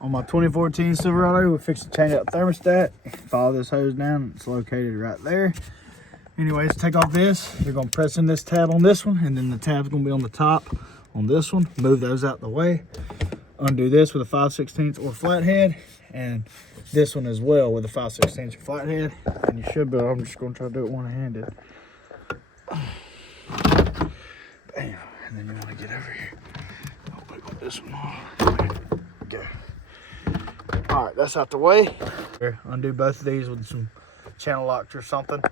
On my 2014 Silverado, we fixed to change out the thermostat. Follow this hose down, it's located right there. Anyways, take off this. You're gonna press in this tab on this one, and then the tab's gonna be on the top on this one. Move those out the way. Undo this with a 5/16 or flathead, and this one as well with a 5/16 or flathead. And you should be, I'm just gonna try to do it one-handed. Bam, and then you wanna get over here. I'll put this one on. Go. All right, that's out the way. Here, undo both of these with some channel locks or something.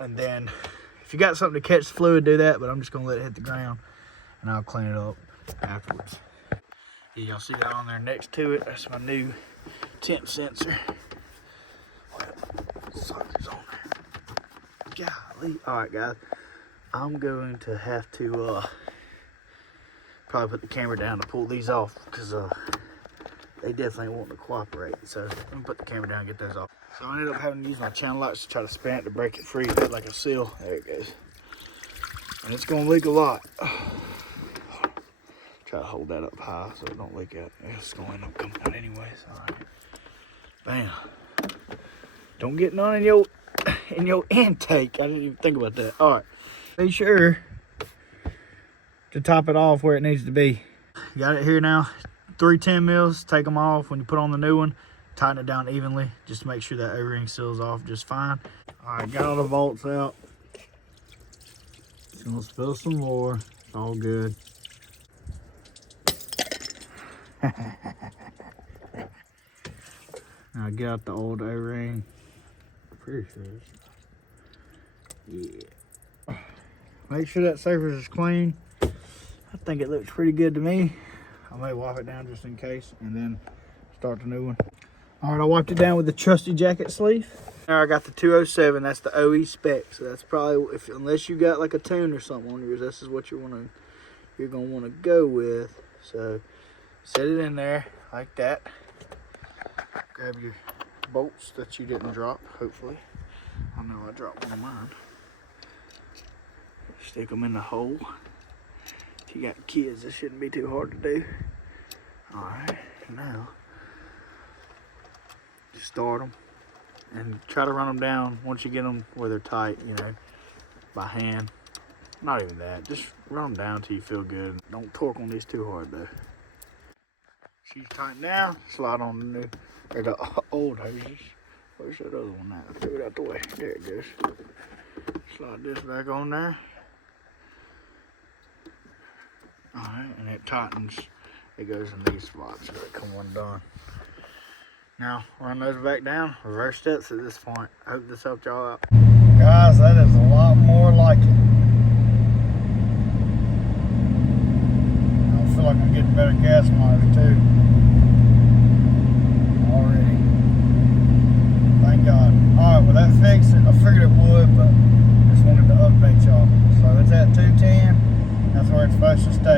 And then if you got something to catch the fluid, do that, but I'm just gonna let it hit the ground and I'll clean it up afterwards. Yeah, y'all see that on there next to it? That's my new temp sensor. Sucker's on there. Golly. All right, guys, I'm going to have to probably put the camera down to pull these off because they definitely want to cooperate. So I'm gonna put the camera down and get those off. So I ended up having to use my channel locks to try to spin it to break it free. Hit like a seal. There it goes. And it's gonna leak a lot. Try to hold that up high so it don't leak out. It's gonna end up coming out anyways. All right. Bam. Don't get none in your intake. I didn't even think about that. All right. Be sure to top it off where it needs to be. Got it here now. 310 mils. Take them off when you put on the new one. Tighten it down evenly. Just make sure that O-ring seals off just fine. All right, got all the bolts out. Just gonna spill some more. It's all good. Now get out the old O-ring. Pretty sure it's... Yeah. Make sure that surface is clean. I think it looks pretty good to me. I may wipe it down just in case and then start the new one. All right, I wiped it down with the trusty jacket sleeve. Now I got the 207, that's the OE spec. So that's probably, unless you got like a tune or something on yours, this is what you're gonna wanna go with. So set it in there like that. Grab your bolts that you didn't drop, hopefully. I know I dropped one of mine. Stick them in the hole. If you got kids, this shouldn't be too hard to do. All right, now just start them and try to run them down once you get them where they're tight, you know, by hand. Not even that, just run them down until you feel good. Don't torque on these too hard though. She's tightened down, slide on the new, or the old hoses. Where's that other one at? I threw it out the way. There it goes. Slide this back on there. All right, and it tightens. It goes in these spots so it come undone. Now, run those back down. Reverse steps at this point. I hope this helped y'all out. Guys, that is a lot more like it. I feel like I'm getting better gas mileage too. Already. Thank God. Alright, well that fixed it. I figured it would, but just wanted to update y'all. So it's at 210. That's where it's supposed to stay.